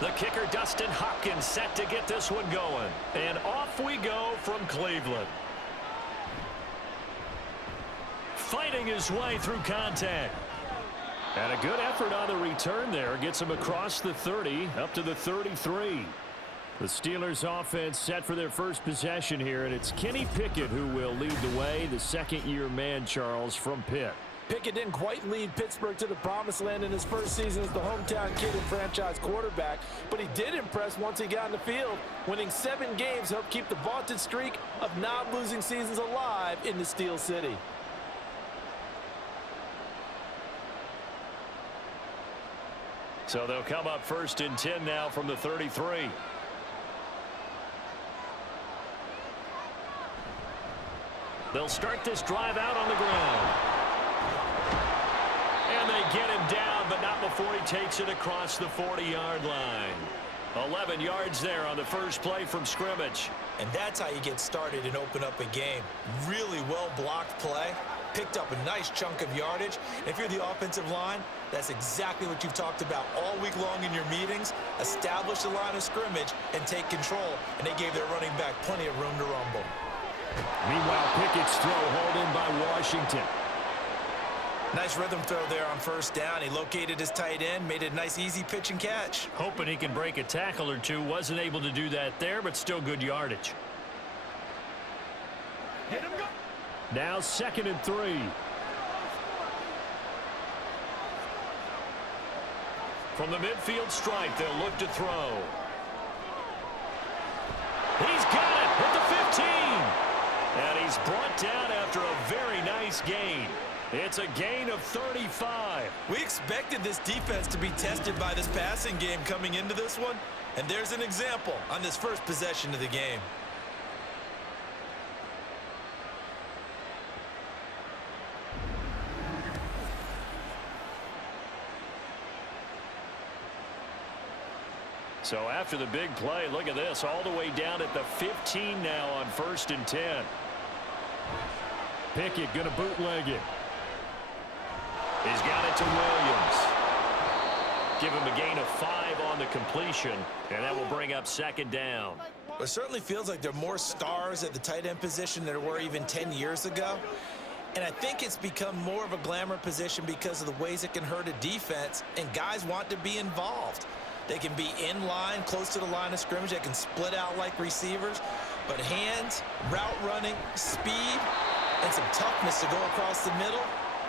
The kicker, Dustin Hopkins, set to get this one going. And off we go from Cleveland. Fighting his way through contact. And a good effort on the return there. Gets him across the 30, up to the 33. The Steelers offense set for their first possession here, and it's Kenny Pickett who will lead the way, the second-year man, Charles, from Pitt. Pickett didn't quite lead Pittsburgh to the promised land in his first season as the hometown kid and franchise quarterback, but he did impress once he got in the field. Winning 7 games helped keep the vaunted streak of non-losing seasons alive in the Steel City. So they'll come up 1st and 10 now from the 33. They'll start this drive out on the ground. And they get him down, but not before he takes it across the 40-yard line. 11 yards there on the first play from scrimmage. And that's how you get started and open up a game. Really well-blocked play. Picked up a nice chunk of yardage. If you're the offensive line, that's exactly what you've talked about all week long in your meetings. Establish the line of scrimmage and take control. And they gave their running back plenty of room to rumble. Meanwhile, Pickett's throw hauled in by Washington. Nice rhythm throw there on first down. He located his tight end, made it a nice easy pitch and catch. Hoping he can break a tackle or two. Wasn't able to do that there, but still good yardage. Now 2nd and 3. From the midfield stripe, they'll look to throw. He's got it at the 15. And he's brought down after a very nice gain. It's a gain of 35. We expected this defense to be tested by this passing game coming into this one. And there's an example on this first possession of the game. So after the big play, look at this, all the way down at the 15 now on 1st and 10. Pickett going to bootleg it. He's got it to Williams. Give him a gain of 5 on the completion, and that will bring up 2nd down. It certainly feels like there are more stars at the tight end position than there were even 10 years ago. And I think it's become more of a glamour position because of the ways it can hurt a defense, and guys want to be involved. They can be in line, close to the line of scrimmage. They can split out like receivers. But hands, route running, speed, and some toughness to go across the middle,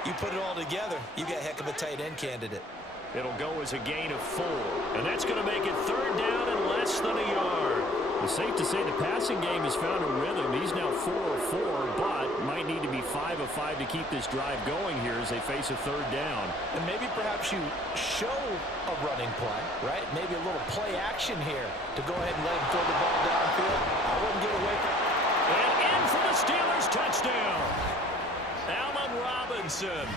you put it all together, you got a heck of a tight end candidate. It'll go as a gain of 4. And that's going to make it 3rd down and less than a yard. It's safe to say the passing game has found a rhythm. He's now 4 of 4, but might need to be 5 of 5 to keep this drive going here as they face a 3rd down. And maybe perhaps you show a running play, right? Maybe a little play action here to go ahead and let him throw the ball downfield. I wouldn't get away from it. And in for the Steelers, touchdown. Allen Robinson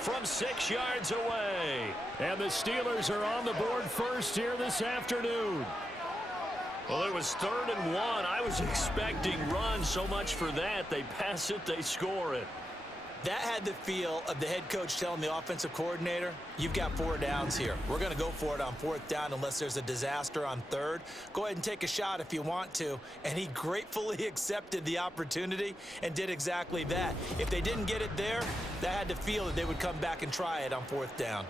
from 6 yards away. And the Steelers are on the board first here this afternoon. Well, it was 3rd and 1. I was expecting runs, so much for that. They pass it, they score it. That had the feel of the head coach telling the offensive coordinator, you've got 4 downs here. We're going to go for it on 4th down unless there's a disaster on 3rd. Go ahead and take a shot if you want to. And he gratefully accepted the opportunity and did exactly that. If they didn't get it there, that had the feel that they would come back and try it on 4th down.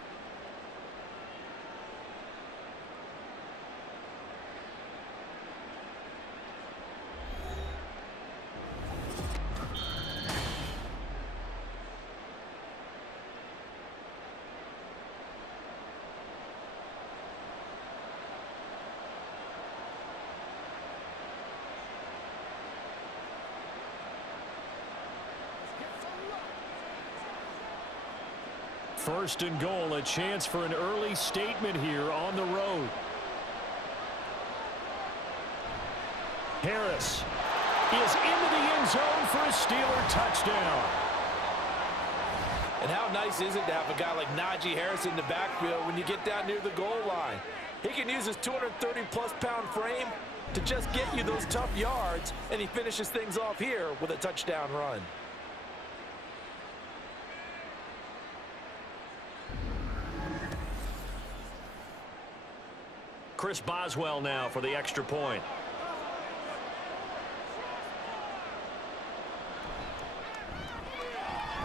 First and goal, a chance for an early statement here on the road. Harris is into the end zone for a Steeler touchdown. And how nice is it to have a guy like Najee Harris in the backfield when you get down near the goal line? He can use his 230-plus pound frame to just get you those tough yards, and he finishes things off here with a touchdown run. Chris Boswell now for the extra point.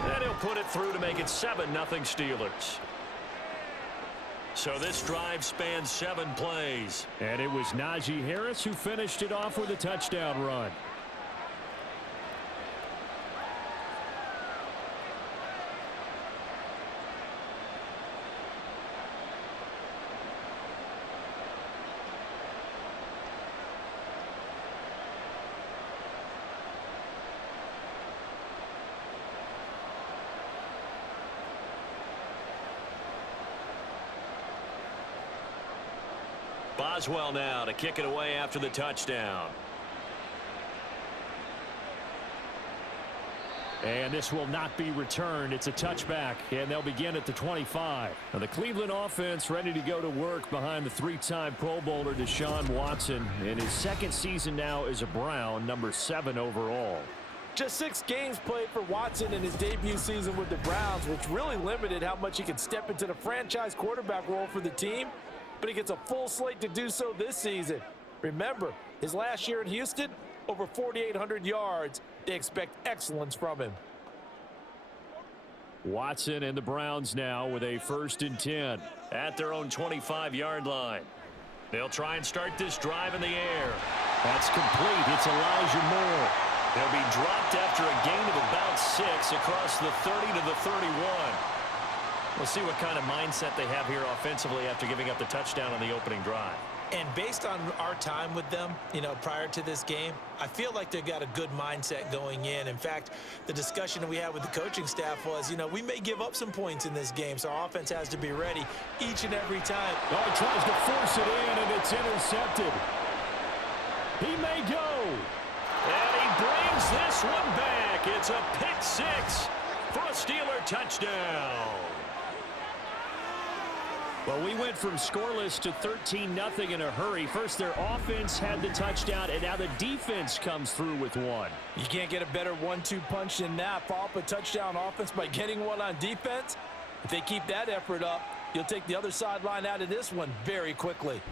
And he'll put it through to make it 7-0 Steelers. So this drive spans 7 plays. And it was Najee Harris who finished it off with a touchdown run. Boswell now to kick it away after the touchdown. And this will not be returned. It's a touchback, and they'll begin at the 25. Now the Cleveland offense ready to go to work behind the 3-time Pro Bowler Deshaun Watson in his second season now as a Brown, number 7 overall. Just 6 games played for Watson in his debut season with the Browns, which really limited how much he could step into the franchise quarterback role for the team. But he gets a full slate to do so this season. Remember, his last year in Houston, over 4,800 yards. They expect excellence from him. Watson and the Browns now with a 1st and 10. At their own 25-yard line. They'll try and start this drive in the air. That's complete. It's Elijah Moore. They'll be dropped after a gain of about 6 across the 30 to the 31. We'll see what kind of mindset they have here offensively after giving up the touchdown on the opening drive. And based on our time with them, prior to this game, I feel like they've got a good mindset going in. In fact, the discussion that we had with the coaching staff was, we may give up some points in this game, so our offense has to be ready each and every time. Oh, he tries to force it in, and it's intercepted. He may go. And he brings this one back. It's a pick 6 for a Steeler touchdown. Well, we went from scoreless to 13-0 in a hurry. First, their offense had the touchdown, and now the defense comes through with one. You can't get a better 1-2 punch than that. Follow up a touchdown offense by getting one on defense. If they keep that effort up, you'll take the other sideline out of this one very quickly.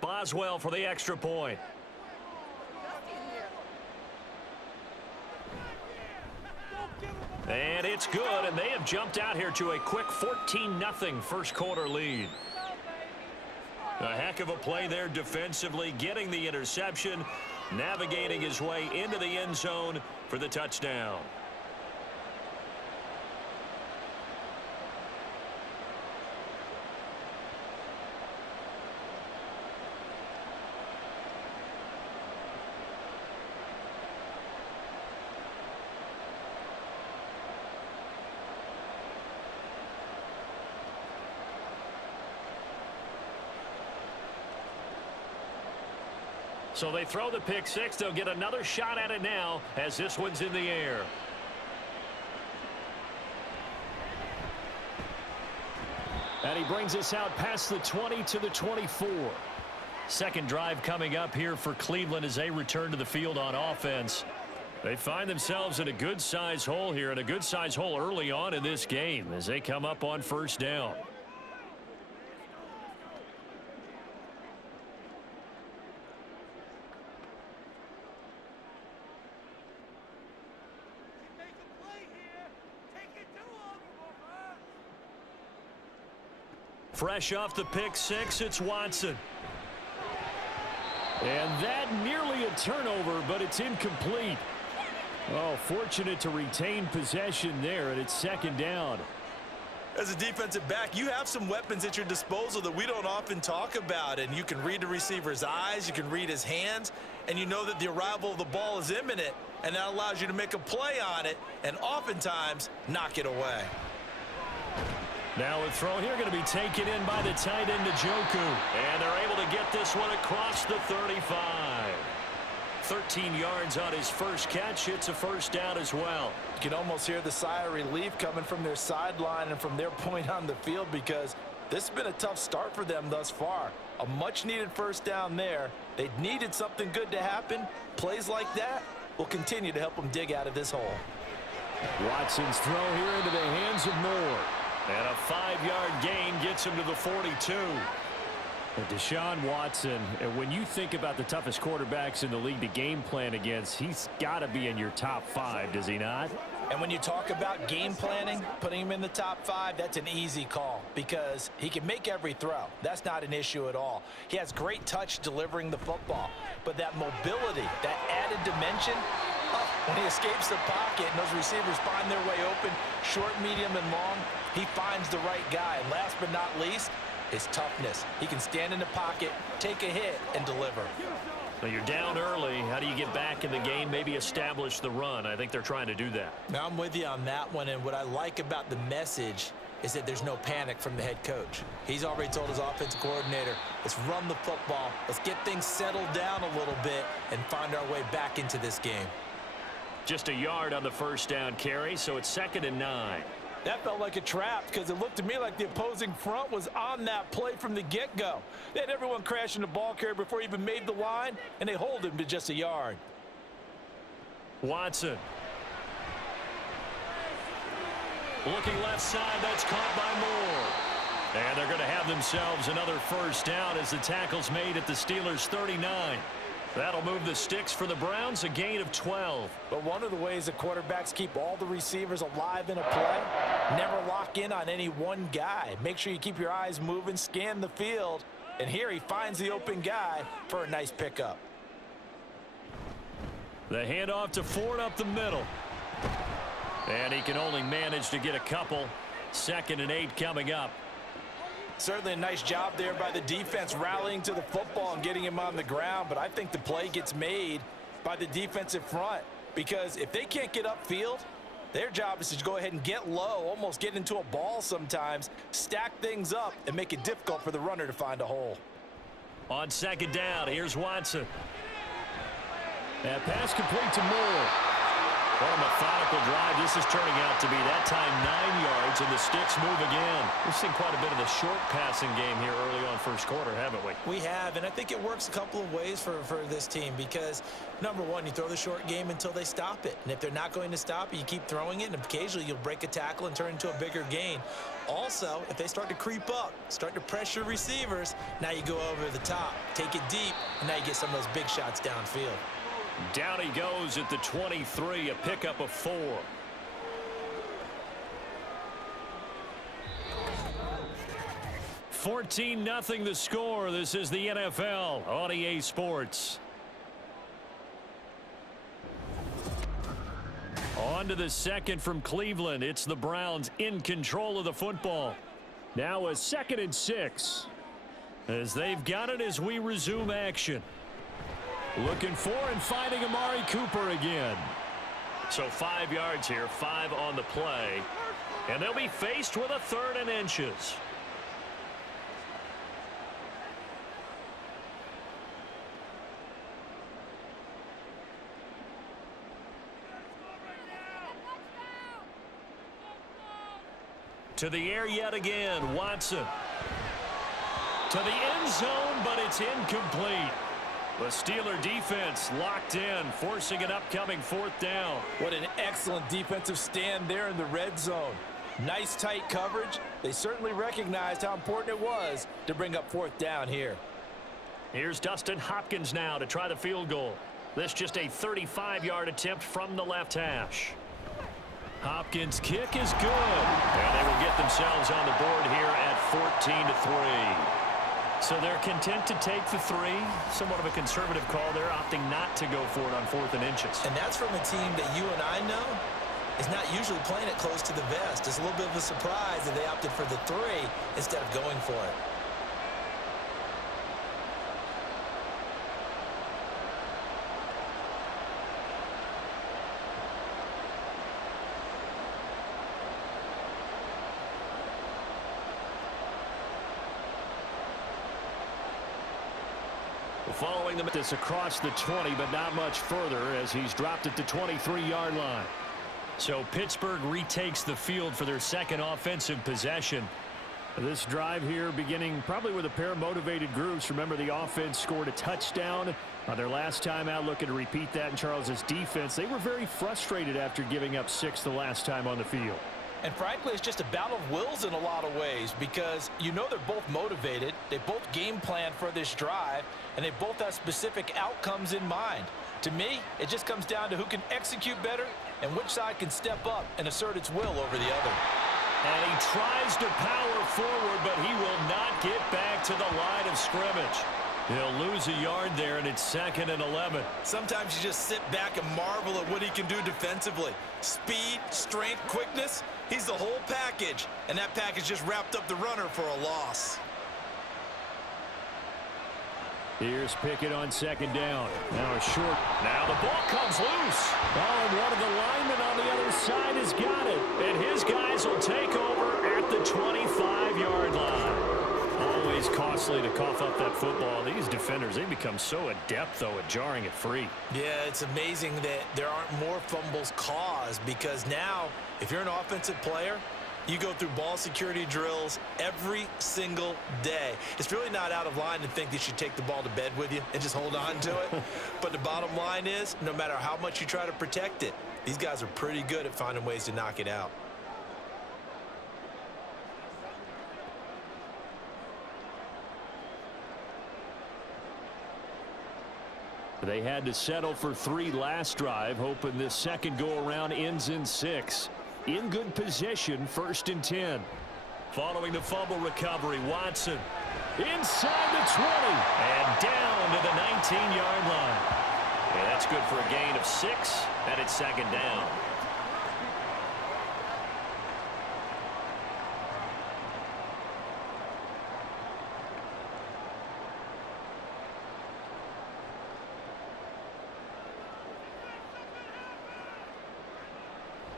Boswell for the extra point. And it's good, and they have jumped out here to a quick 14-0 first quarter lead. A heck of a play there defensively, getting the interception, navigating his way into the end zone for the touchdown. So they throw the pick 6. They'll get another shot at it now as this one's in the air. And he brings us out past the 20 to the 24. Second drive coming up here for Cleveland as they return to the field on offense. They find themselves in a good-sized hole here, and a good-sized hole early on in this game as they come up on first down. Fresh off the pick 6, it's Watson. And that nearly a turnover, but it's incomplete. Oh, fortunate to retain possession there, and it's second down. As a defensive back, you have some weapons at your disposal that we don't often talk about, and you can read the receiver's eyes, you can read his hands, and you know that the arrival of the ball is imminent, and that allows you to make a play on it and oftentimes knock it away. Now a throw here going to be taken in by the tight end Njoku. And they're able to get this one across the 35. 13 yards on his first catch. It's a first down as well. You can almost hear the sigh of relief coming from their sideline and from their point on the field because This has been a tough start for them thus far. A much-needed first down there. They needed something good to happen. Plays like that will continue to help them dig out of this hole. Watson's throw here into the hands of Moore. And a 5-yard gain gets him to the 42. And Deshaun Watson, when you think about the toughest quarterbacks in the league to game plan against, he's got to be in your top 5, does he not? And when you talk about game planning, putting him in the top 5, that's an easy call because he can make every throw. That's not an issue at all. He has great touch delivering the football. But that mobility, that added dimension, when he escapes the pocket and those receivers find their way open, short, medium, and long, he finds the right guy. And last but not least, his toughness. He can stand in the pocket, take a hit, and deliver. Well, you're down early. How do you get back in the game, maybe establish the run? I think they're trying to do that. Now, I'm with you on that one, and what I like about the message is that there's no panic from the head coach. He's already told his offensive coordinator, let's run the football, let's get things settled down a little bit, and find our way back into this game. Just a yard on the first down carry, so it's 2nd and 9. That felt like a trap because it looked to me like the opposing front was on that play from the get-go. They had everyone crashing the ball carrier before he even made the line, and they hold him to just a yard. Watson. Looking left side, that's caught by Moore. And they're going to have themselves another first down as the tackle's made at the Steelers' 39. That'll move the sticks for the Browns, a gain of 12. But one of the ways the quarterbacks keep all the receivers alive in a play, never lock in on any one guy. Make sure you keep your eyes moving, scan the field, and here he finds the open guy for a nice pickup. The handoff to Ford up the middle. And he can only manage to get a couple. 2nd and 8 coming up. Certainly a nice job there by the defense rallying to the football and getting him on the ground, but I think the play gets made by the defensive front because if they can't get upfield, their job is to go ahead and get low, almost get into a ball sometimes, stack things up, and make it difficult for the runner to find a hole. On 2nd down, here's Watson. That pass complete to Moore. What a methodical drive this is turning out to be. That time 9 yards, and the sticks move again. We've seen quite a bit of a short passing game here early on first quarter, haven't we? We have, and I think it works a couple of ways for this team because, number one, you throw the short game until they stop it. And if they're not going to stop it, you keep throwing it, and occasionally you'll break a tackle and turn into a bigger gain. Also, if they start to creep up, start to pressure receivers, now you go over the top, take it deep, and now you get some of those big shots downfield. Down he goes at the 23, a pickup of 4. $14-0 the score. This is the NFL on EA Sports. On to the second from Cleveland. It's the Browns in control of the football. Now a 2nd and 6. As they've got it as we resume action. Looking for and finding Amari Cooper again. So 5 yards here, 5 on the play. And they'll be faced with a 3rd and inches. To the air yet again, Watson. To the end zone, but it's incomplete. The Steeler defense locked in, forcing an upcoming 4th down. What an excellent defensive stand there in the red zone. Nice tight coverage. They certainly recognized how important it was to bring up 4th down here. Here's Dustin Hopkins now to try the field goal. This just a 35-yard attempt from the left hash. Hopkins' kick is good. And they will get themselves on the board here at 14-3. So they're content to take the 3. Somewhat of a conservative call there, opting not to go for it on 4th and inches. And that's from a team that you and I know is not usually playing it close to the vest. It's a little bit of a surprise that they opted for the 3 instead of going for it. Following them this across the 20, but not much further as he's dropped at the 23-yard line. So Pittsburgh retakes the field for their 2nd offensive possession. This drive here beginning probably with a pair of motivated groups. Remember, the offense scored a touchdown on their last time out, looking to repeat that in Charles' defense. They were very frustrated after giving up 6 the last time on the field. And frankly, it's just a battle of wills in a lot of ways because you know they're both motivated, they both game plan for this drive, and they both have specific outcomes in mind. To me, it just comes down to who can execute better and which side can step up and assert its will over the other. And he tries to power forward, but he will not get back to the line of scrimmage. He'll lose a yard there, and it's 2nd and 11. Sometimes you just sit back and marvel at what he can do defensively. Speed, strength, quickness, he's the whole package. And that package just wrapped up the runner for a loss. Here's Pickett on 2nd down. Now a short. Now the ball comes loose. Oh, and one of the linemen on the other side has got it. And his guys will take over at the 25-yard line. Always costly to cough up that football. These defenders, they become so adept, though, at jarring it free. Yeah, it's amazing that there aren't more fumbles caused because now, if you're an offensive player, you go through ball security drills every single day. It's really not out of line to think that you should take the ball to bed with you and just hold on to it. But the bottom line is, no matter how much you try to protect it, these guys are pretty good at finding ways to knock it out. They had to settle for 3 last drive, hoping this second go-around ends in 6. In good position, 1st and 10. Following the fumble recovery, Watson inside the 20 and down to the 19-yard line. Yeah, that's good for a gain of 6, and it's 2nd down.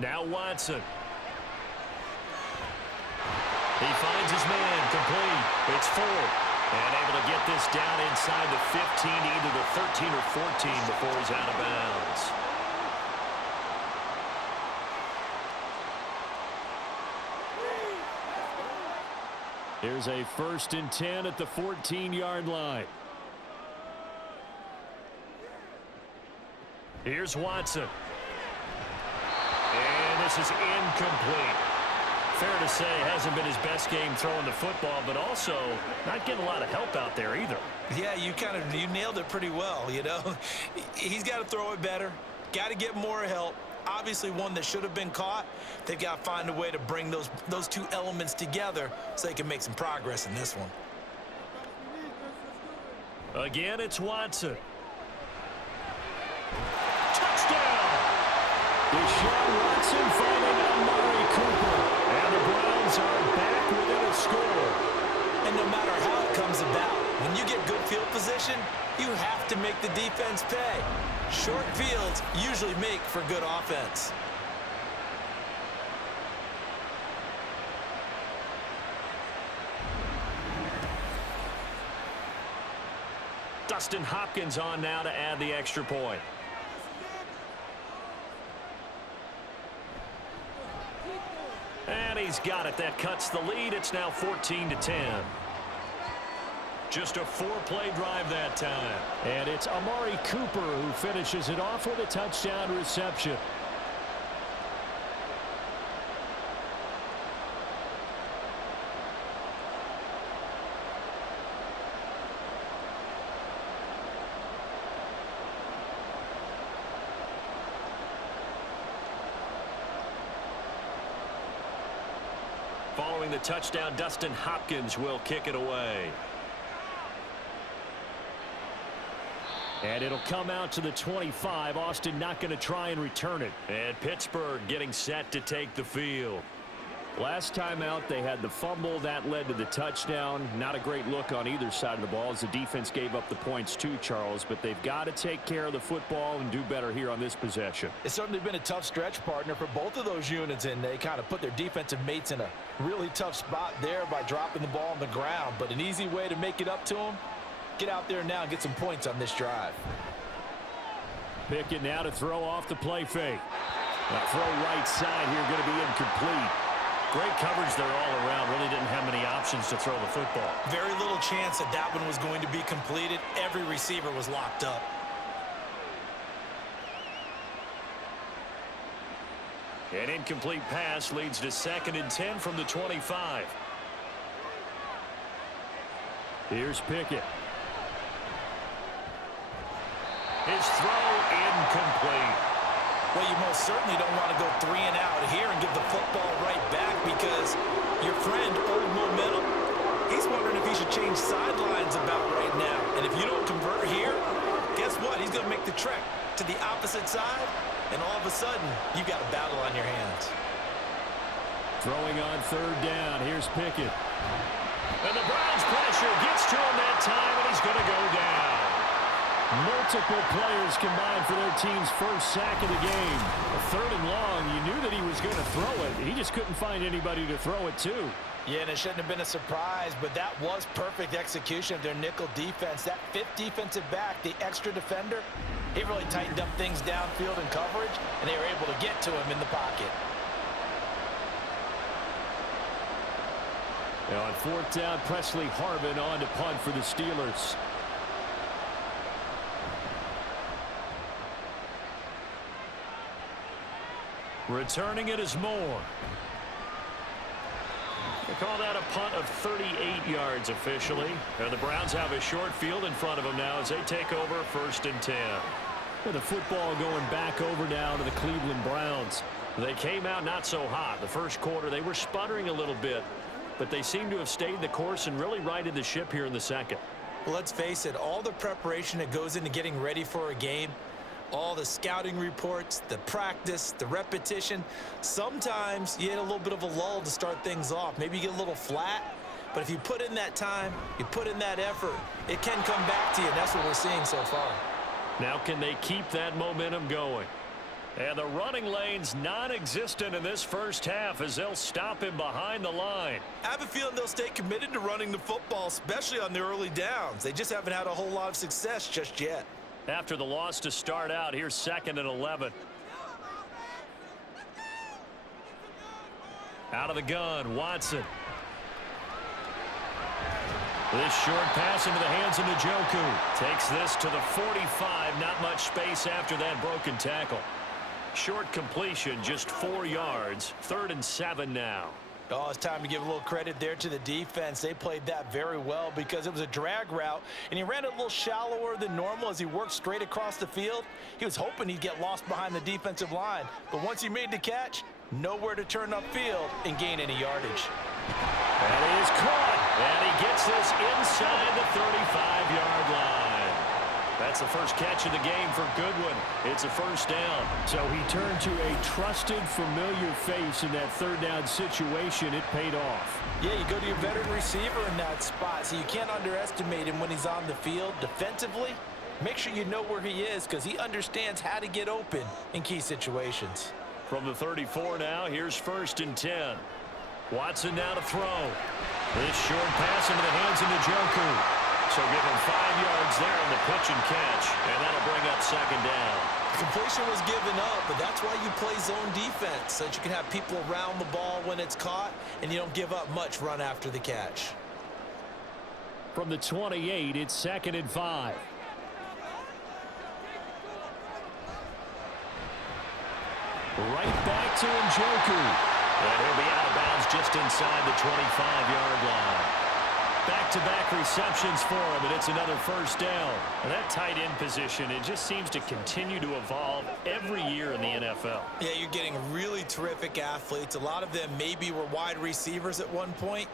Now Watson. He finds his man complete. It's 4. And able to get this down inside the 15, either the 13 or 14 before he's out of bounds. Here's a 1st and 10 at the 14-yard line. Here's Watson. And this is incomplete. Fair to say, hasn't been his best game throwing the football, but also not getting a lot of help out there either. Yeah, you nailed it pretty well, you know. He's got to throw it better, got to get more help. Obviously one that should have been caught. They've got to find a way to bring those two elements together so they can make some progress in this one. Again, it's Watson. Touchdown! Deshaun Watson finding Amari Cooper. And the Browns are back within a score. And no matter how it comes about, when you get good field position, you have to make the defense pay. Short fields usually make for good offense. Dustin Hopkins on now to add the extra point. And he's got it. That cuts the lead. It's now 14-10. Just a 4-play drive that time. And it's Amari Cooper who finishes it off with a touchdown reception. Following the touchdown, Dustin Hopkins will kick it away. And it'll come out to the 25. Austin not going to try and return it. And Pittsburgh getting set to take the field. Last time out, they had the fumble. That led to the touchdown. Not a great look on either side of the ball as the defense gave up the points too, Charles. But they've got to take care of the football and do better here on this possession. It's certainly been a tough stretch, partner, for both of those units, and they kind of put their defensive mates in a really tough spot there by dropping the ball on the ground. But an easy way to make it up to them, get out there now and get some points on this drive. Pickett now to throw off the play fake. The throw right side here going to be incomplete. Great coverage there all around. Really didn't have many options to throw the football. Very little chance that that one was going to be completed. Every receiver was locked up. An incomplete pass leads to 2nd and 10 from the 25. Here's Pickett. His throw incomplete. Well, you most certainly don't want to go 3 and out here and give the football right back because your friend, Old Momentum, he's wondering if he should change sidelines about right now. And if you don't convert here, guess what? He's going to make the trek to the opposite side, and all of a sudden, you've got a battle on your hands. Throwing on 3rd down. Here's Pickett. And the Browns pressure gets to him that time, and he's going to go down. Multiple players combined for their team's first sack of the game. A 3rd and long, you knew that he was going to throw it. He just couldn't find anybody to throw it to. Yeah, and it shouldn't have been a surprise, but that was perfect execution of their nickel defense. That 5th defensive back, the extra defender, he really tightened up things downfield in coverage, and they were able to get to him in the pocket. Now on 4th down, Presley Harvin on to punt for the Steelers. Returning it is Moore. They call that a punt of 38 yards officially. And the Browns have a short field in front of them now as they take over 1st and 10. With the football going back over now to the Cleveland Browns. They came out not so hot. The first quarter, they were sputtering a little bit. But they seem to have stayed the course and really righted the ship here in the second. Well, let's face it, all the preparation that goes into getting ready for a game, all the scouting reports, the practice, the repetition, sometimes you hit a little bit of a lull to start things off. Maybe you get a little flat, but if you put in that time, you put in that effort, it can come back to you, and that's what we're seeing so far. Now can they keep that momentum going? And the running lane's non-existent in this first half as they'll stop him behind the line. I have a feeling they'll stay committed to running the football, especially on the early downs. They just haven't had a whole lot of success just yet. After the loss to start out, here's 2nd and 11. Out of the gun, Watson. This short pass into the hands of Njoku. Takes this to the 45. Not much space after that broken tackle. Short completion, just 4 yards. 3rd and 7 now. Oh, it's time to give a little credit there to the defense. They played that very well because it was a drag route, and he ran it a little shallower than normal as he worked straight across the field. He was hoping he'd get lost behind the defensive line, but once he made the catch, nowhere to turn upfield and gain any yardage. And he is caught, and he gets this inside the 35-yard line. That's the first catch of the game for Goodwin. It's a 1st down. So he turned to a trusted, familiar face in that 3rd down situation. It paid off. Yeah, you go to your veteran receiver in that spot, so you can't underestimate him when he's on the field. Defensively, make sure you know where he is because he understands how to get open in key situations. From the 34 now, here's 1st and 10. Watson now to throw. This short pass into the hands of Njoku. So give him 5 yards there on the pitch and catch, and that'll bring up 2nd down. Completion was given up, but that's why you play zone defense, so that you can have people around the ball when it's caught, and you don't give up much run after the catch. From the 28, it's 2nd and 5. Right back to Njoku. And he'll be out of bounds just inside the 25-yard line. Back-to-back receptions for him, and it's another 1st down. And that tight end position, it just seems to continue to evolve every year in the NFL. Yeah, you're getting really terrific athletes. A lot of them maybe were wide receivers at one point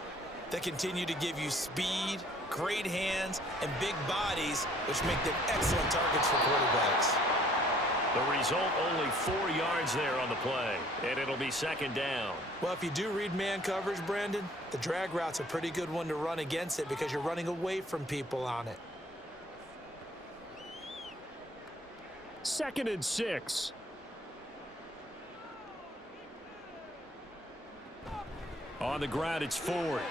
that continue to give you speed, great hands, and big bodies, which make them excellent targets for quarterbacks. The result, only 4 yards there on the play, and it'll be 2nd down. Well, if you do read man coverage, Brandon, the drag route's a pretty good one to run against it because you're running away from people on it. 2nd and 6. On the ground, it's Ford.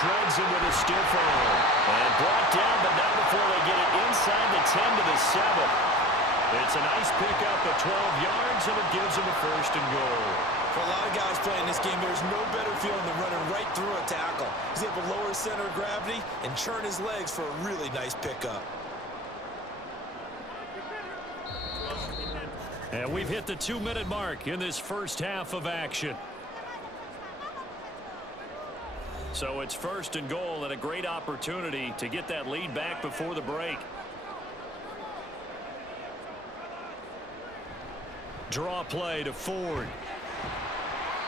Shreds him with a stiff arm. And brought down, but not before they get it inside the 10 to the 7. It's a nice pickup of 12 yards, and it gives him a 1st and goal. For a lot of guys playing this game, there's no better feeling than running right through a tackle. He's able to lower his center of gravity and churn his legs for a really nice pickup. And we've hit the 2-minute mark in this first half of action. So it's 1st and goal and a great opportunity to get that lead back before the break. Draw play to Ford.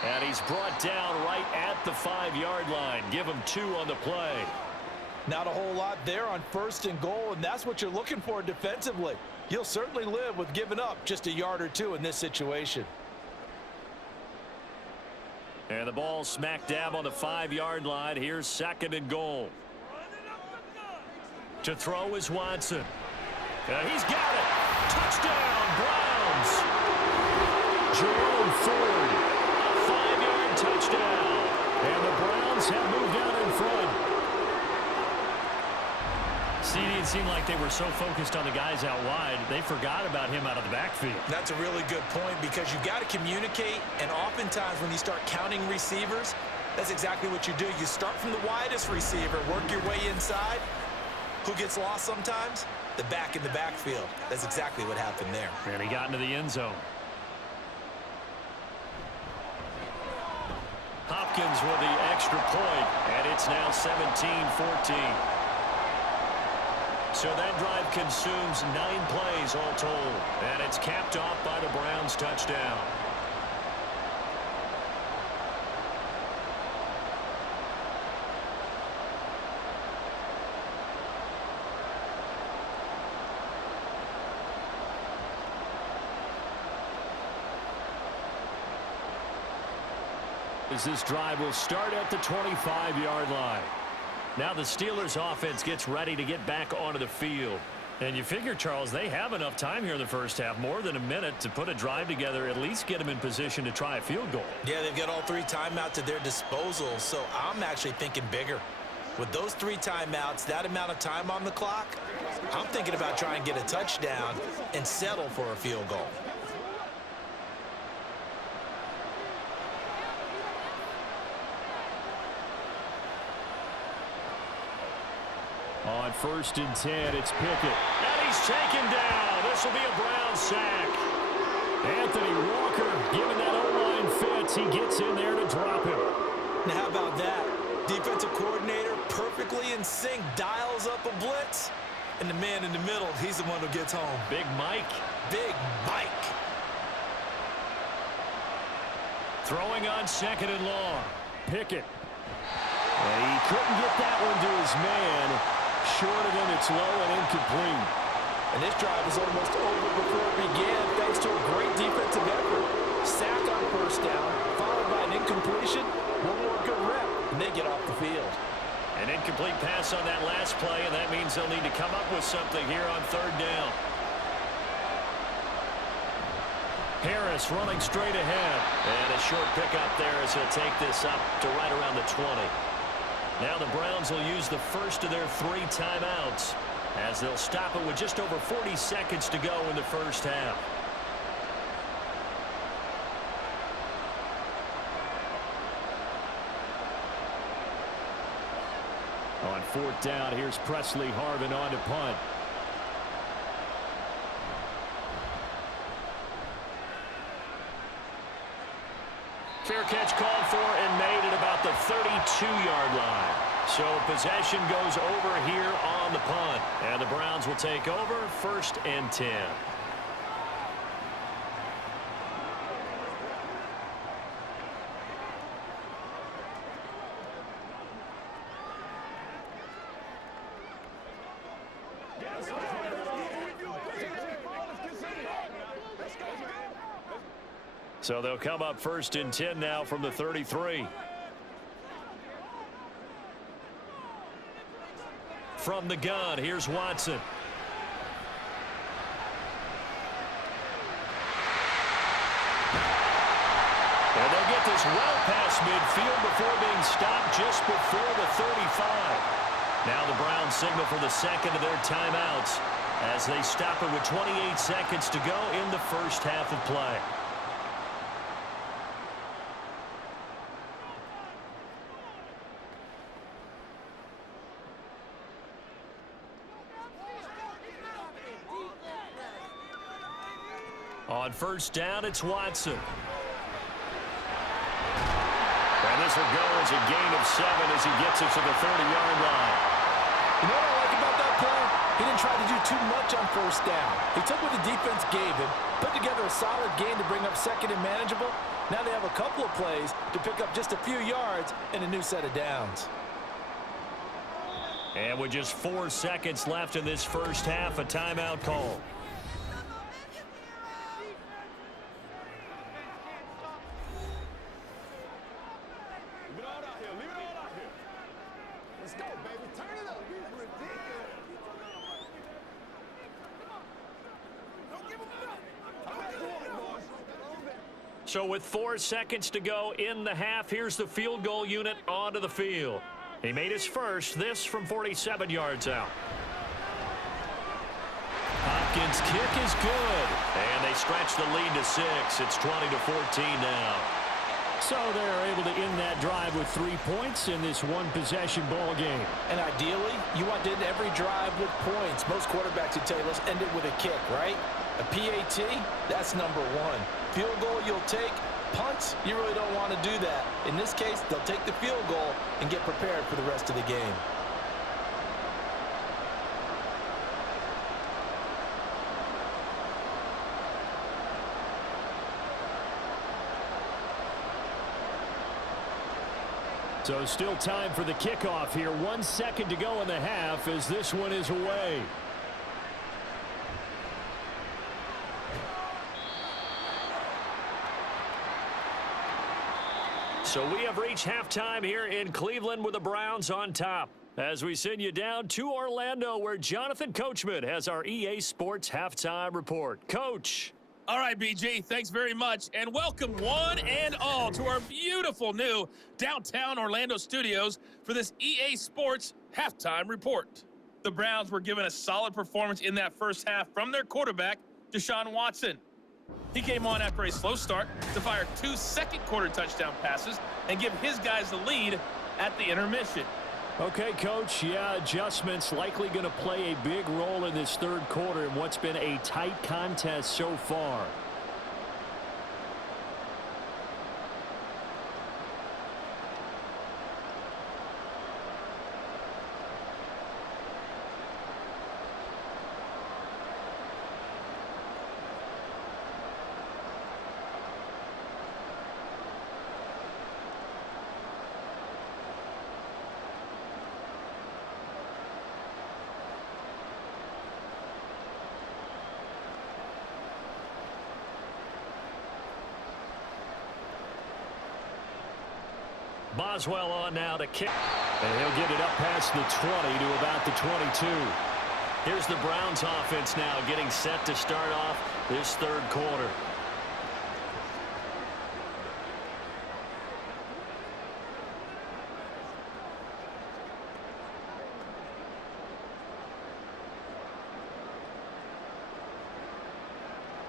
And he's brought down right at the 5-yard line. Give him 2 on the play. Not a whole lot there on 1st and goal, and that's what you're looking for defensively. You'll certainly live with giving up just a yard or 2 in this situation. And the ball smack dab on the 5-yard line. Here's 2nd and goal. To throw is Watson. He's got it. Touchdown, Browns. Jerome Ford, a 5-yard touchdown. And the Browns have moved out in front. See, it seemed like they were so focused on the guys out wide, they forgot about him out of the backfield. That's a really good point because you got to communicate, and oftentimes when you start counting receivers, that's exactly what you do. You start from the widest receiver, work your way inside. Who gets lost sometimes? The back in the backfield. That's exactly what happened there. And he got into the end zone. Hopkins with the extra point, and it's now 17-14. So that drive consumes 9 plays all told, and it's capped off by the Browns' touchdown. As this drive will start at the 25-yard line. Now the Steelers offense gets ready to get back onto the field. And you figure, Charles, they have enough time here in the first half, more than a minute, to put a drive together, at least get them in position to try a field goal. Yeah, they've got all 3 timeouts at their disposal, so I'm actually thinking bigger. With those 3 timeouts, that amount of time on the clock, I'm thinking about trying to get a touchdown and settle for a field goal. On 1st and 10, it's Pickett. And he's taken down. This will be a Brown sack. Anthony Walker giving that O-line fits. He gets in there to drop him. Now, how about that? Defensive coordinator perfectly in sync, dials up a blitz, and the man in the middle, he's the one who gets home. Big Mike. Big Mike. Throwing on 2nd and long. Pickett. And he couldn't get that one to his man. Short of him, it's low and incomplete. And this drive is almost over before it began, thanks to a great defensive effort. Sack on 1st down, followed by an incompletion. One more good rep, and they get off the field. An incomplete pass on that last play, and that means they'll need to come up with something here on 3rd down. Harris running straight ahead. And a short pickup there as he'll take this up to right around the 20. Now the Browns will use the first of their 3 timeouts as they'll stop it with just over 40 seconds to go in the first half. On 4th down, here's Presley Harvin on to punt. Fair catch called for and made at about the 32-yard line. So possession goes over here on the punt. And the Browns will take over 1st and 10. So they'll come up 1st and 10 now from the 33. From the gun, here's Watson. And they'll get this well past midfield before being stopped just before the 35. Now the Browns signal for the second of their timeouts as they stop it with 28 seconds to go in the first half of play. On first down, it's Watson. And this will go as a gain of 7 as he gets it to the 30-yard line. You know what I like about that play? He didn't try to do too much on first down. He took what the defense gave him, put together a solid gain to bring up second and manageable. Now they have a couple of plays to pick up just a few yards and a new set of downs. And with just 4 seconds left in this first half, a timeout call. So with 4 seconds to go in the half, here's the field goal unit onto the field. He made his first, this from 47 yards out. Hopkins' kick is good. And they stretch the lead to 6. It's 20-14 now. So they're able to end that drive with 3 points in this one-possession ball game. And ideally, you want to end every drive with points. Most quarterbacks would tell you, let's end it with a kick, right? A PAT, that's number 1. Field goal you'll take. Punts, you really don't want to do that. In this case, they'll take the field goal and get prepared for the rest of the game. So still time for the kickoff here. 1 second to go in the half as this one is away. So we have reached halftime here in Cleveland with the Browns on top. As we send you down to Orlando, where Jonathan Coachman has our EA Sports Halftime Report. Coach. All right, BG, thanks very much, and welcome one and all to our beautiful new downtown Orlando studios for this EA Sports Halftime Report. The Browns were given a solid performance in that first half from their quarterback, Deshaun Watson. He came on after a slow start to fire 2 second-quarter touchdown passes and give his guys the lead at the intermission. Okay, Coach, yeah, adjustments likely going to play a big role in this third quarter in what's been a tight contest so far. Boswell on now to kick. And he'll get it up past the 20 to about the 22. Here's the Browns offense now getting set to start off this third quarter.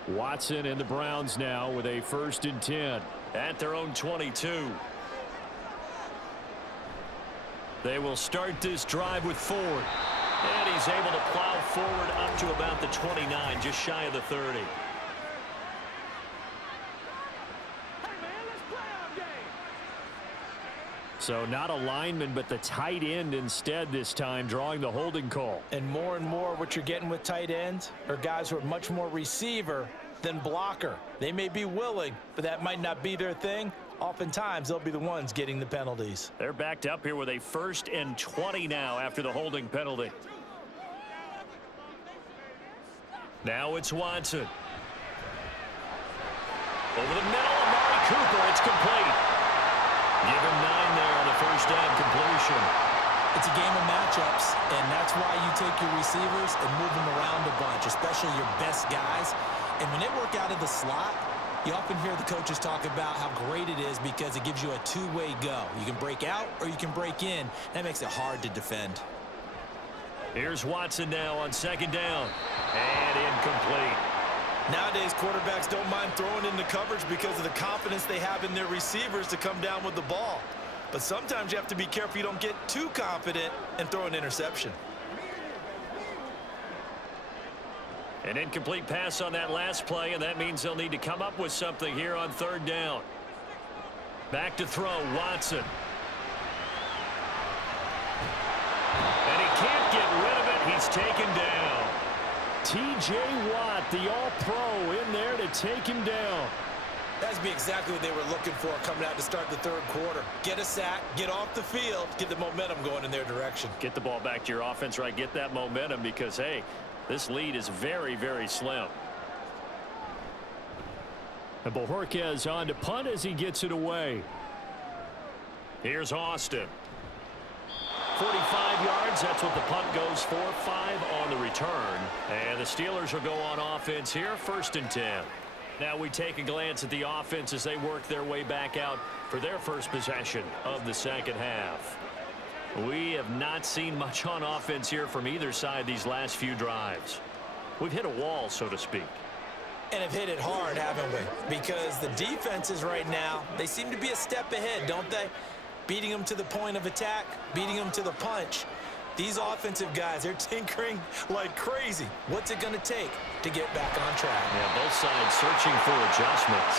Watson and the Browns now with a 1st and 10. At their own 22. They will start this drive with Ford. And he's able to plow forward up to about the 29, just shy of the 30. So not a lineman, but the tight end instead this time, drawing the holding call. And more what you're getting with tight ends are guys who are much more receiver than blocker. They may be willing, but that might not be their thing. Oftentimes, they'll be the ones getting the penalties. They're backed up here with a 1st and 20 now after the holding penalty. Now it's Watson. Over the middle, Amari Cooper. It's complete. Give him 9 there on the first down completion. It's a game of matchups, and that's why you take your receivers and move them around a bunch, especially your best guys. And when they work out of the slot, you often hear the coaches talk about how great it is because it gives you a two-way go. You can break out or you can break in. That makes it hard to defend. Here's Watson now on 2nd down. And incomplete. Nowadays, quarterbacks don't mind throwing into coverage because of the confidence they have in their receivers to come down with the ball. But sometimes you have to be careful you don't get too confident and throw an interception. An incomplete pass on that last play, and that means they'll need to come up with something here on third down. Back to throw, Watson. And he can't get rid of it. He's taken down. T.J. Watt, the all-pro, in there to take him down. That's be exactly what they were looking for coming out to start the third quarter. Get a sack, get off the field, get the momentum going in their direction. Get the ball back to your offense, right? Get that momentum because, hey, this lead is very, very slim. And Bojorquez on to punt as he gets it away. Here's Austin. 45 yards, that's what the punt goes for. 5 on the return. And the Steelers will go on offense here, 1st and 10. Now we take a glance at the offense as they work their way back out for their first possession of the second half. We have not seen much on offense here from either side these last few drives. We've hit a wall, so to speak. And have hit it hard, haven't we? Because the defenses right now, they seem to be a step ahead, don't they? Beating them to the point of attack, beating them to the punch. These offensive guys, they're tinkering like crazy. What's it going to take to get back on track? Yeah, both sides searching for adjustments.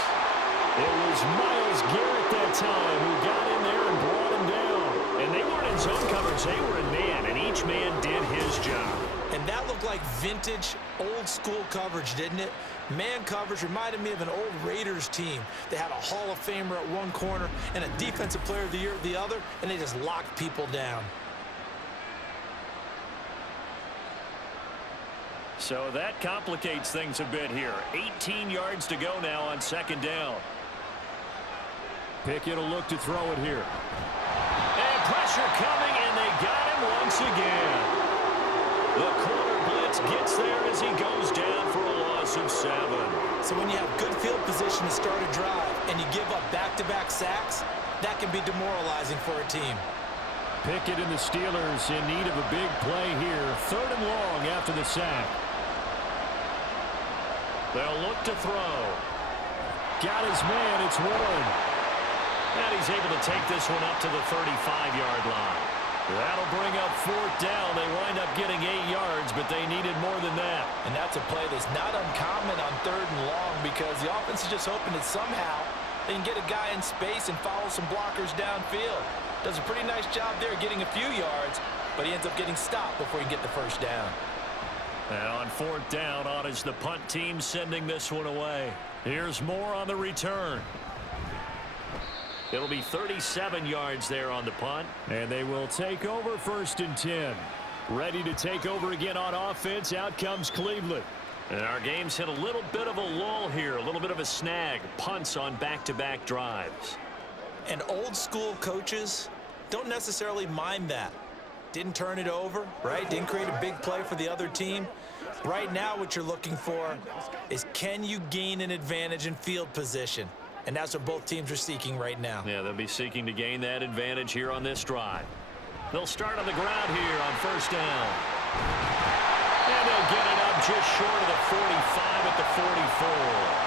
It was Myles Garrett that time who got in there and brought him down. And they weren't in zone coverage, they were in man, and each man did his job. And that looked like vintage, old-school coverage, didn't it? Man coverage reminded me of an old Raiders team. They had a Hall of Famer at one corner and a Defensive Player of the Year at the other, and they just locked people down. So that complicates things a bit here. 18 yards to go now on second down. Pickett will look to throw it here. And pressure coming, and they got him once again. The corner blitz gets there as he goes down for a loss of 7. So when you have good field position to start a drive and you give up back-to-back sacks, that can be demoralizing for a team. Pickett and the Steelers in need of a big play here. 3rd and long after the sack. They'll look to throw. Got his man, it's Warren. And he's able to take this one up to the 35-yard line. That'll bring up 4th down. They wind up getting 8 yards, but they needed more than that. And that's a play that's not uncommon on 3rd and long because the offense is just hoping that somehow they can get a guy in space and follow some blockers downfield. Does a pretty nice job there getting a few yards, but he ends up getting stopped before he can get the 1st down. And on 4th down, on is the punt team sending this one away. Here's more on the return. It'll be 37 yards there on the punt. And they will take over 1st and 10. Ready to take over again on offense. Out comes Cleveland. And our game's hit a little bit of a lull here. A little bit of a snag. Punts on back-to-back drives. And old school coaches don't necessarily mind that. Didn't turn it over, right? Didn't create a big play for the other team. Right now what you're looking for is can you gain an advantage in field position? And that's what both teams are seeking right now. Yeah, they'll be seeking to gain that advantage here on this drive. They'll start on the ground here on 1st down. And they'll get it up just short of the 45 at the 44.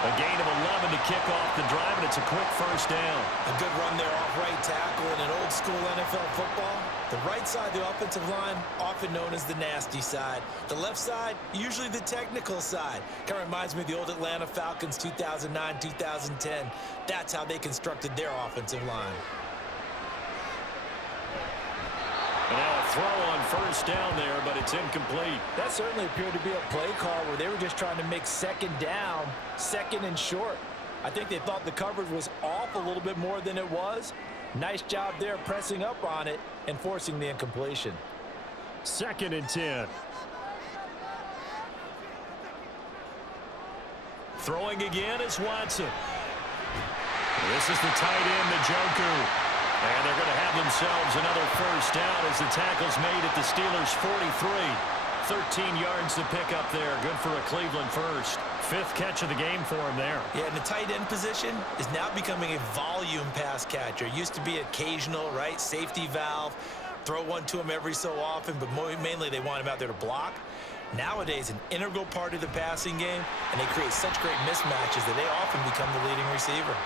A gain of 11 to kick off the drive, and it's a quick 1st down. A good run there off right tackle in an old school NFL football. The right side of the offensive line, often known as the nasty side. The left side, usually the technical side. Kind of reminds me of the old Atlanta Falcons 2009, 2010. That's how they constructed their offensive line. And now a throw on 1st down there, but it's incomplete. That certainly appeared to be a play call where they were just trying to make 2nd down, 2nd and short. I think they thought the coverage was off a little bit more than it was. Nice job there pressing up on it and forcing the incompletion. 2nd and 10. Throwing again is Watson. This is the tight end, the Joker. And they're going to have themselves another 1st down as the tackle's made at the Steelers' 43. 13 yards to pick up there. Good for a Cleveland 1st. 5th catch of the game for him there. Yeah, and the tight end position is now becoming a volume pass catcher. It used to be occasional, right? Safety valve. Throw one to him every so often, but mainly they want him out there to block. Nowadays, an integral part of the passing game, and they create such great mismatches that they often become the leading receiver.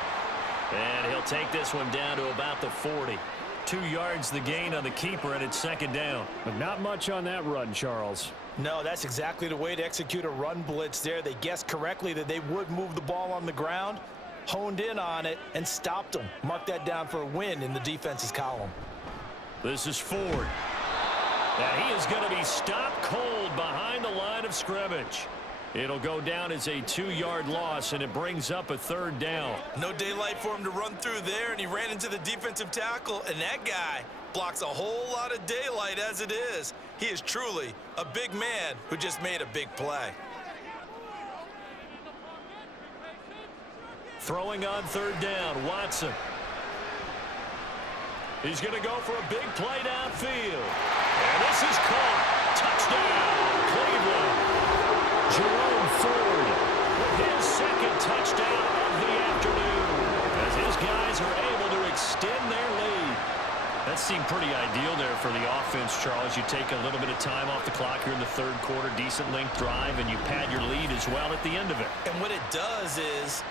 And he'll take this one down to about the 40. 2 yards the gain on the keeper, and it's second down. But not much on that run, Charles. No, that's exactly the way to execute a run blitz there. They guessed correctly that they would move the ball on the ground, honed in on it, and stopped them. Mark that down for a win in the defense's column. This is Ford. And he is going to be stopped cold behind the line of scrimmage. It'll go down as a 2-yard loss, and it brings up a third down. No daylight for him to run through there, and he ran into the defensive tackle, and that guy blocks a whole lot of daylight as it is. He is truly a big man who just made a big play. Throwing on third down, Watson. He's going to go for a big play downfield. And this is caught. Touchdown, Cleveland. Jerome Ford with his second touchdown of the afternoon as his guys are able to extend their lead. That seemed pretty ideal there for the offense, Charles. You take a little bit of time off the clock here in the third quarter, decent length drive, and you pad your lead as well at the end of it. And what it does is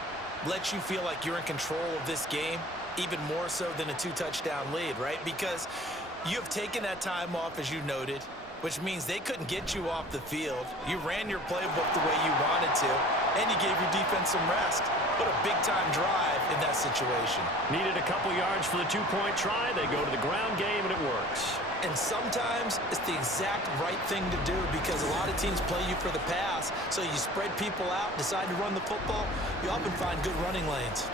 let you feel like you're in control of this game, even more so than a 2-touchdown lead, right? Because you have taken that time off, as you noted, which means they couldn't get you off the field. You ran your playbook the way you wanted to, and you gave your defense some rest. What a big-time drive in that situation. Needed a couple yards for the 2-point try. They go to the ground game, and it works. And sometimes it's the exact right thing to do because a lot of teams play you for the pass, so you spread people out, decide to run the football, you often find good running lanes.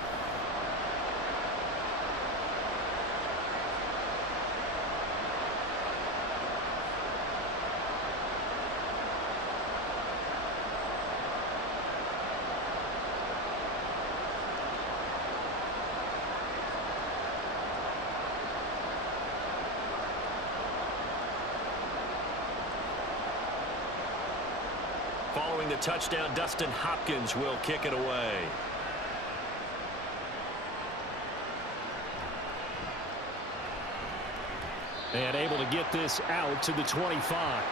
Following the touchdown, Dustin Hopkins will kick it away. And able to get this out to the 25.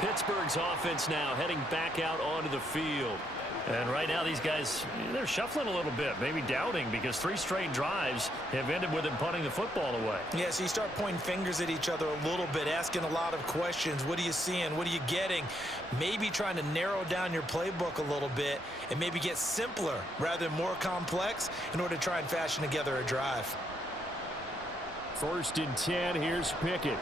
Pittsburgh's offense now heading back out onto the field. And right now these guys, they're shuffling a little bit, maybe doubting, because 3 straight drives have ended with them punting the football away. Yeah, so you start pointing fingers at each other a little bit, asking a lot of questions. What are you seeing? What are you getting? Maybe trying to narrow down your playbook a little bit and maybe get simpler rather than more complex in order to try and fashion together a drive. 1st and 10, here's Pickett.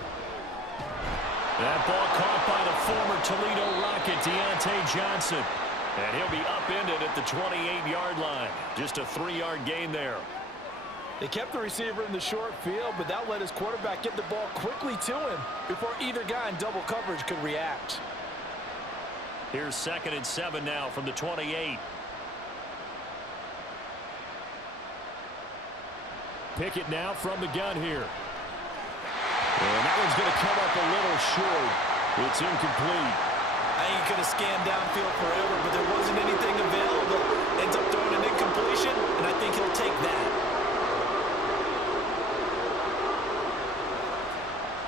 That ball caught by the former Toledo Rocket, Deontay Johnson. And he'll be upended at the 28-yard line. Just a 3-yard gain there. They kept the receiver in the short field, but that let his quarterback get the ball quickly to him before either guy in double coverage could react. Here's 2nd and 7 now from the 28. Pickett now from the gun here. And that one's going to come up a little short. It's incomplete. I think he could have scanned downfield forever, but there wasn't anything available. Ends up throwing an incompletion, and I think he'll take that.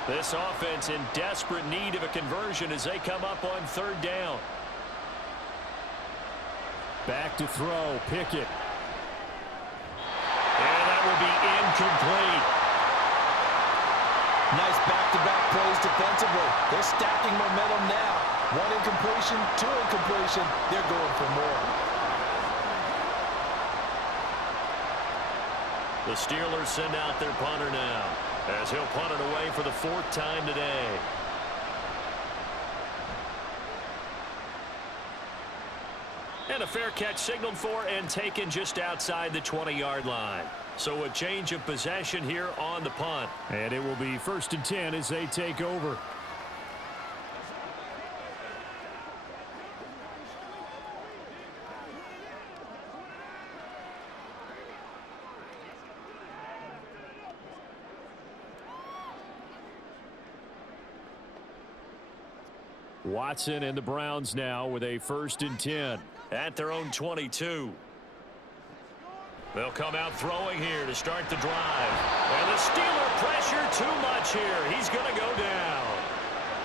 This offense in desperate need of a conversion as they come up on 3rd down. Back to throw, Pickett. And that will be incomplete. Nice back-to-back plays defensively. They're stacking momentum now. 1 incompletion, 2 incompletion. They're going for more. The Steelers send out their punter now as he'll punt it away for the 4th time today. And a fair catch signaled for and taken just outside the 20-yard line. So a change of possession here on the punt. And it will be 1st and 10 as they take over. Watson and the Browns now with a 1st and 10 at their own 22. They'll come out throwing here to start the drive. And the Steeler pressure too much here. He's going to go down.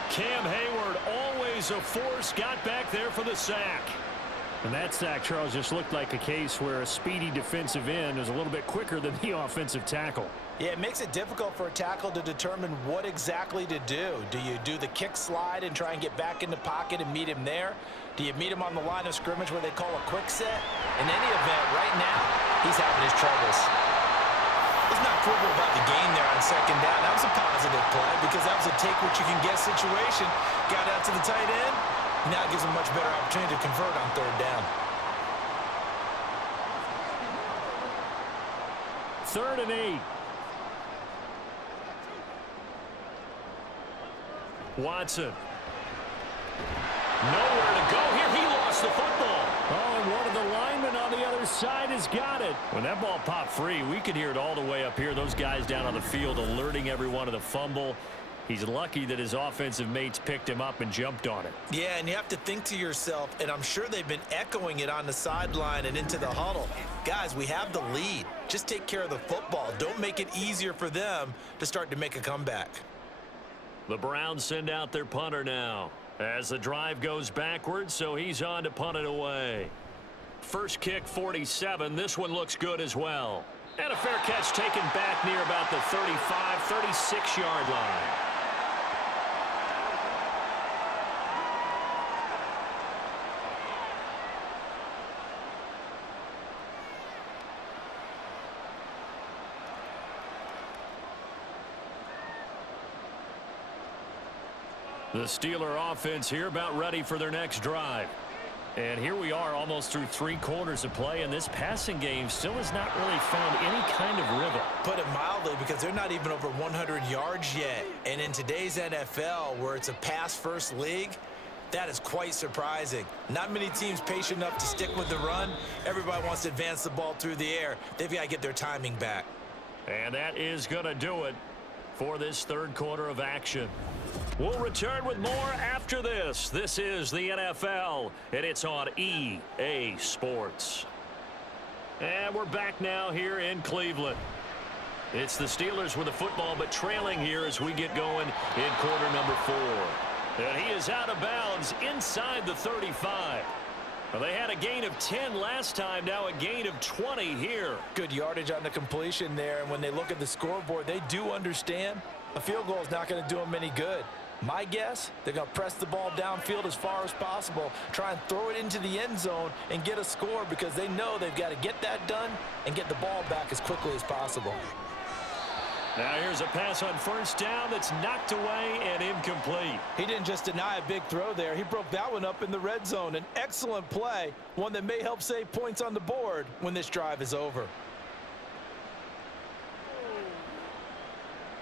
Cam Hayward, always a force, got back there for the sack. And that sack, Charles, just looked like a case where a speedy defensive end is a little bit quicker than the offensive tackle. Yeah, it makes it difficult for a tackle to determine what exactly to do. Do you do the kick slide and try and get back in the pocket and meet him there? Do you meet him on the line of scrimmage where they call a quick set? In any event, right now, he's having his troubles. Let's not quibble about the gain there on second down. That was a positive play because that was a take-what-you-can-get situation. Got out to the tight end. Now it gives him a much better opportunity to convert on third down. 3rd and 8. Watson. Nowhere to go here. He lost the football. Oh, and one of the linemen on the other side has got it. When that ball popped free, we could hear it all the way up here. Those guys down on the field alerting everyone of the fumble. He's lucky that his offensive mates picked him up and jumped on it. Yeah, and you have to think to yourself, and I'm sure they've been echoing it on the sideline and into the huddle. Guys, we have the lead. Just take care of the football. Don't make it easier for them to start to make a comeback. The Browns send out their punter now as the drive goes backwards, so he's on to punt it away. First kick, 47. This one looks good as well. And a fair catch taken back near about the 35, 36-yard line. The Steeler offense here about ready for their next drive. And here we are almost through 3 quarters of play, and this passing game still has not really found any kind of rhythm. Put it mildly, because they're not even over 100 yards yet. And in today's NFL, where it's a pass-first league, that is quite surprising. Not many teams patient enough to stick with the run. Everybody wants to advance the ball through the air. They've got to get their timing back. And that is going to do it for this 3rd quarter of action. We'll return with more after this. This is the NFL, and it's on EA Sports. And we're back now here in Cleveland. It's the Steelers with the football, but trailing here as we get going in quarter number 4. And he is out of bounds inside the 35. Well, they had a gain of 10 last time, now a gain of 20 here. Good yardage on the completion there, and when they look at the scoreboard, they do understand a field goal is not going to do them any good. My guess, they're going to press the ball downfield as far as possible, try and throw it into the end zone and get a score because they know they've got to get that done and get the ball back as quickly as possible. Now here's a pass on first down that's knocked away and incomplete. He didn't just deny a big throw there. He broke that one up in the red zone. An excellent play, one that may help save points on the board when this drive is over.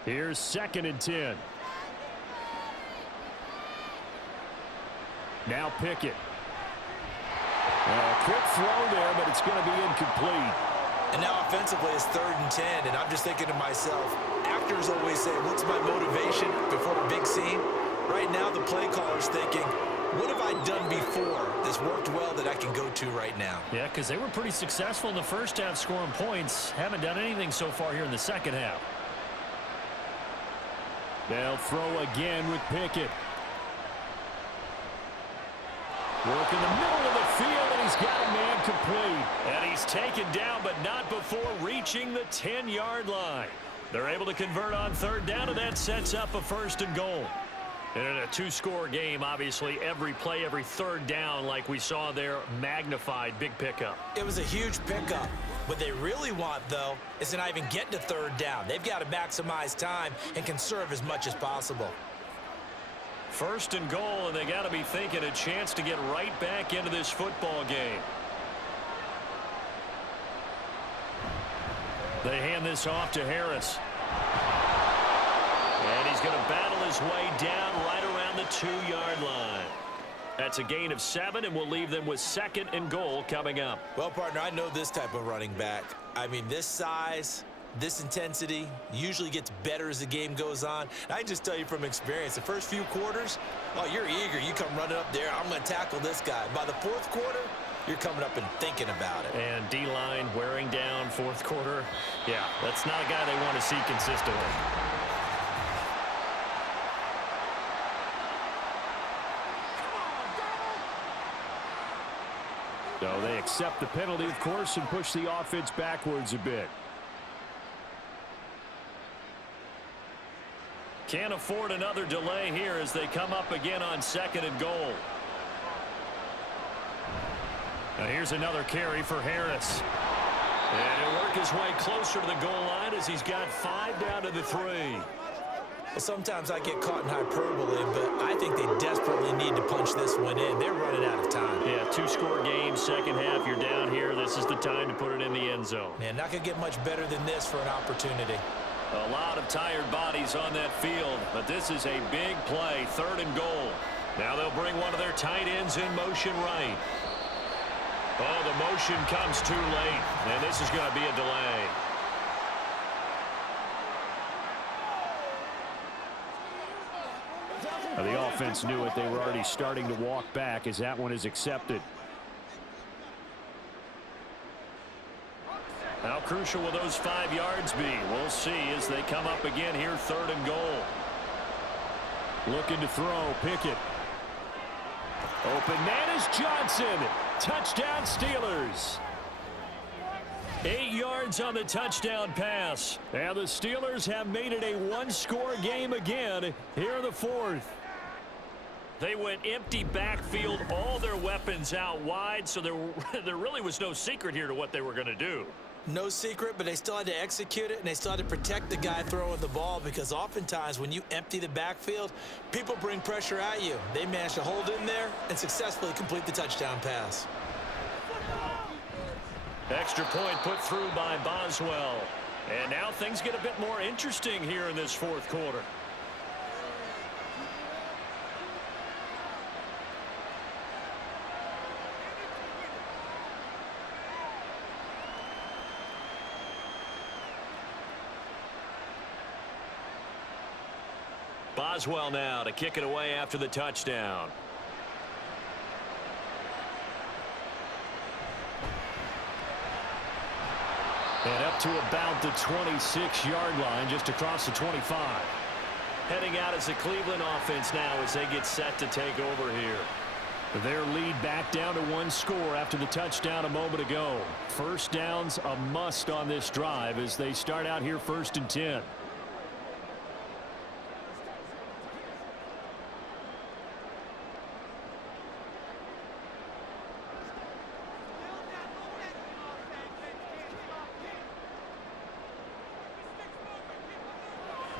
Here's 2nd and 10. Now Pickett. Quick throw there, but it's going to be incomplete. And now offensively it's 3rd and 10, and I'm just thinking to myself, actors always say, what's my motivation before a big scene? Right now the play caller's thinking, what have I done before that's worked well that I can go to right now? Yeah, because they were pretty successful in the first half scoring points. Haven't done anything so far here in the second half. They'll throw again with Pickett. Work in the middle of the field, and he's got a man complete. And he's taken down, but not before reaching the 10-yard line. They're able to convert on 3rd down, and that sets up a 1st and goal. And in a 2-score game, obviously, every play, every 3rd down, like we saw there, magnified, big pickup. It was a huge pickup. What they really want, though, is to not even get to 3rd down. They've got to maximize time and conserve as much as possible. 1st and goal, and they got to be thinking a chance to get right back into this football game. They hand this off to Harris. And he's going to battle his way down right around the 2-yard line. That's a gain of 7, and we'll leave them with 2nd and goal coming up. Well, partner, I know this type of running back. I mean, this size, this intensity usually gets better as the game goes on. And I can just tell you from experience, the first few quarters, oh, you're eager. You come running up there, I'm going to tackle this guy. By the 4th quarter, you're coming up and thinking about it. And D-line wearing down 4th quarter. Yeah, that's not a guy they want to see consistently. So they accept the penalty, of course, and push the offense backwards a bit. Can't afford another delay here as they come up again on 2nd and goal. Now here's another carry for Harris. And he'll work his way closer to the goal line as he's got 5 down to the 3. Well, sometimes I get caught in hyperbole, but I think they desperately need to punch this one in. They're running out of time. Yeah, 2-score game, second half. You're down here. This is the time to put it in the end zone. Man, not going to get much better than this for an opportunity. A lot of tired bodies on that field, but this is a big play, 3rd and goal. Now they'll bring one of their tight ends in motion right. Oh, the motion comes too late, and this is going to be a delay. Now, the offense knew it. They were already starting to walk back as that one is accepted. How crucial will those 5 yards be? We'll see as they come up again here, 3rd and goal. Looking to throw, Pickett. Open man is Johnson. Touchdown Steelers. 8 yards on the touchdown pass. And the Steelers have made it a 1-score game again here in the 4th. They went empty backfield, all their weapons out wide, so there really was no secret here to what they were going to do. No secret, but they still had to execute it, and they still had to protect the guy throwing the ball because oftentimes when you empty the backfield, people bring pressure at you. They managed to hold in there and successfully complete the touchdown pass. Extra point put through by Boswell. And now things get a bit more interesting here in this 4th quarter. Boswell now to kick it away after the touchdown. And up to about the 26-yard line, just across the 25. Heading out as the Cleveland offense now as they get set to take over here. Their lead back down to 1 score after the touchdown a moment ago. First down's a must on this drive as they start out here 1st and 10.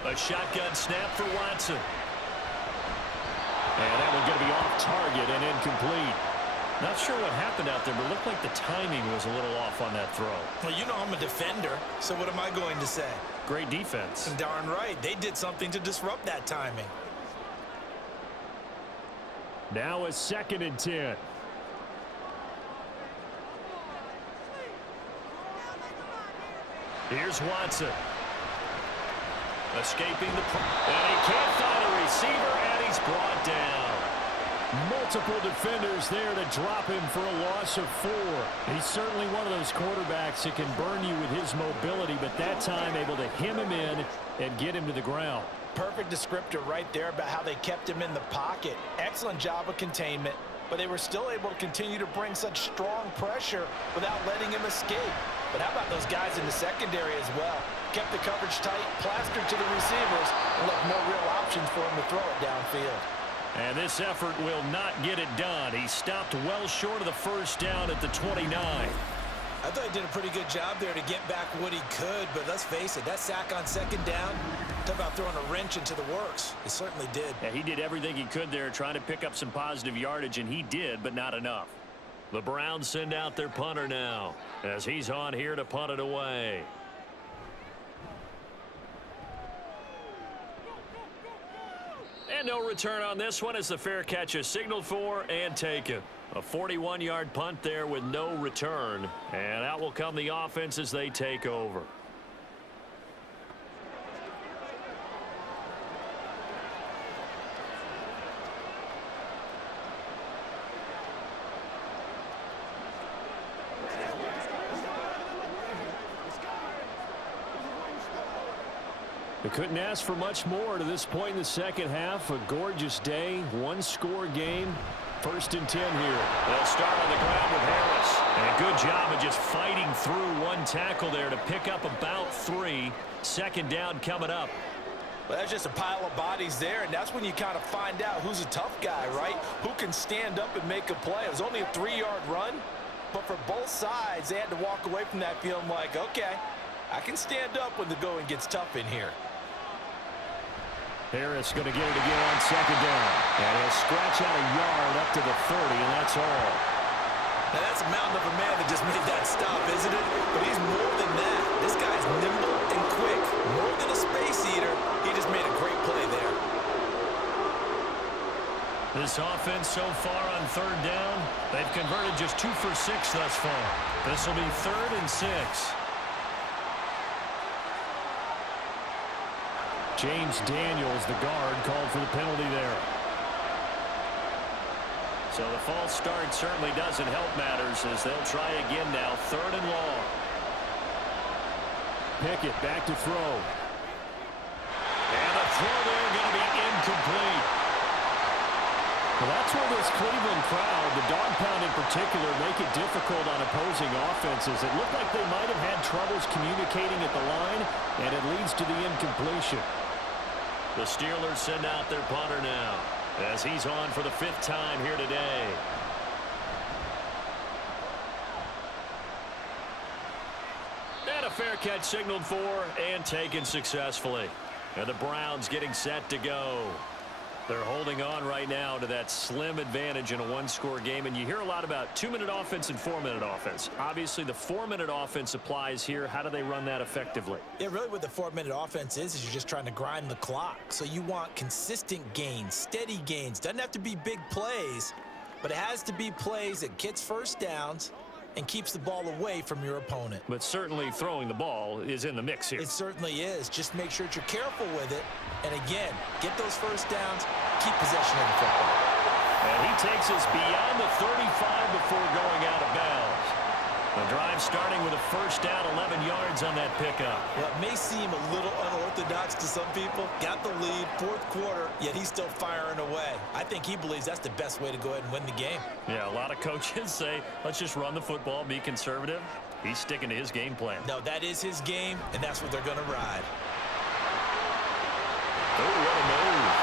A shotgun snap for Watson. And that one's going to be off target and incomplete. Not sure what happened out there, but it looked like the timing was a little off on that throw. Well, you know I'm a defender, so what am I going to say? Great defense. Darn right. They did something to disrupt that timing. Now a 2nd and 10. Here's Watson. Escaping the... And he can't find a receiver, and he's brought down. Multiple defenders there to drop him for a loss of 4. He's certainly one of those quarterbacks that can burn you with his mobility, but that time able to hem him in and get him to the ground. Perfect descriptor right there about how they kept him in the pocket. Excellent job of containment, but they were still able to continue to bring such strong pressure without letting him escape. But how about those guys in the secondary as well? Kept the coverage tight, plastered to the receivers, and left no real options for him to throw it downfield. And this effort will not get it done. He stopped well short of the first down at the 29. I thought he did a pretty good job there to get back what he could, but let's face it, that sack on 2nd down, talk about throwing a wrench into the works. He certainly did. Yeah, he did everything he could there, trying to pick up some positive yardage, and he did, but not enough. The Browns send out their punter now, as he's on here to punt it away. And no return on this one as the fair catch is signaled for and taken. A 41-yard punt there with no return. And out will come the offense as they take over. They couldn't ask for much more to this point in the second half. A gorgeous day, one-score game. 1st and 10 here. They'll start on the ground with Harris. And a good job of just fighting through one tackle there to pick up about 3. 2nd down coming up. Well, that's just a pile of bodies there, and that's when you kind of find out who's a tough guy, right? Who can stand up and make a play. It was only a 3-yard run, but for both sides, they had to walk away from that feeling like, okay, I can stand up when the going gets tough in here. Harris going to get it again on 2nd down. And he'll scratch out a yard up to the 30, and that's all. Now that's a mountain of a man that just made that stop, isn't it? But he's more than that. This guy's nimble and quick. More than a space eater. He just made a great play there. This offense so far on 3rd down, they've converted just 2 for 6 thus far. This will be 3rd and 6. James Daniels, the guard, called for the penalty there. So the false start certainly doesn't help matters as they'll try again now. 3rd and long. Pickett back to throw. And the throw there going to be incomplete. Well, that's where this Cleveland crowd, the dog pound in particular, make it difficult on opposing offenses. It looked like they might have had troubles communicating at the line, and it leads to the incompletion. The Steelers send out their punter now as he's on for the 5th time here today. And a fair catch signaled for and taken successfully. And the Browns getting set to go. They're holding on right now to that slim advantage in a one-score game. And you hear a lot about 2-minute offense and 4-minute offense. Obviously, the 4-minute offense applies here. How do they run that effectively? Yeah, really what the 4-minute offense is you're just trying to grind the clock. So you want consistent gains, steady gains. Doesn't have to be big plays, but it has to be plays that gets first downs and keeps the ball away from your opponent. But certainly throwing the ball is in the mix here. It certainly is. Just make sure that you're careful with it. And again, get those first downs, keep possession of the football. And he takes us beyond the 35 before going out of bounds. The drive starting with a first down, 11 yards on that pickup. Well, it may seem a little unorthodox to some people. Got the lead, 4th quarter, yet he's still firing away. I think he believes that's the best way to go ahead and win the game. Yeah, a lot of coaches say, let's just run the football, be conservative. He's sticking to his game plan. No, that is his game, and that's what they're going to ride. Oh, what a move.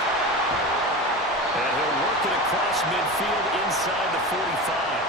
And he'll work it across midfield inside the 45.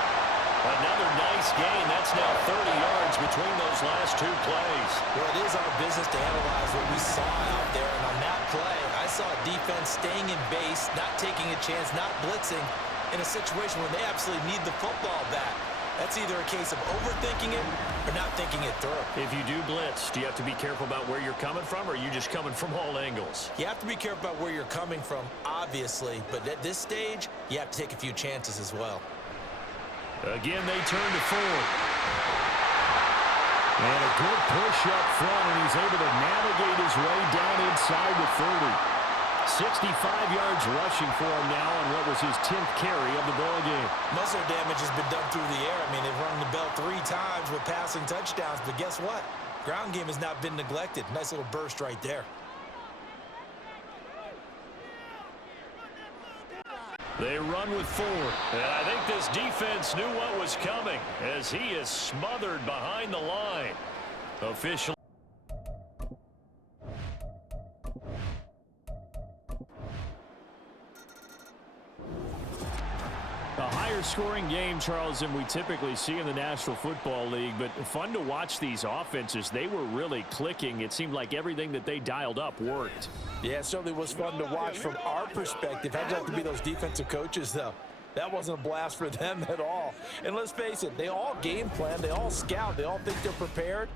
Another nice gain. That's now 30 yards between those last 2 plays. Well, it is our business to analyze what we saw out there. And on that play, I saw a defense staying in base, not taking a chance, not blitzing in a situation where they absolutely need the football back. That's either a case of overthinking it or not thinking it through. If you do blitz, do you have to be careful about where you're coming from, or are you just coming from all angles? You have to be careful about where you're coming from, obviously. But at this stage, you have to take a few chances as well. Again, they turn to Ford. And a good push up front, and he's able to navigate his way down inside the 30. 65 yards rushing for him now on what was his 10th carry of the ball game. Most of their damage has been done through the air. I mean, they've rung the bell 3 times with passing touchdowns, but guess what? Ground game has not been neglected. Nice little burst right there. They run with Ford. And I think this defense knew what was coming as he is smothered behind the line. Officially. A higher scoring game, Charles, than we typically see in the National Football League, but fun to watch these offenses. They were really clicking. It seemed like everything that they dialed up worked. Yeah, it certainly was fun to watch from our perspective. How'd you have to be those defensive coaches, though? That wasn't a blast for them at all. And let's face it, they all game plan, they all scout, they all think they're prepared.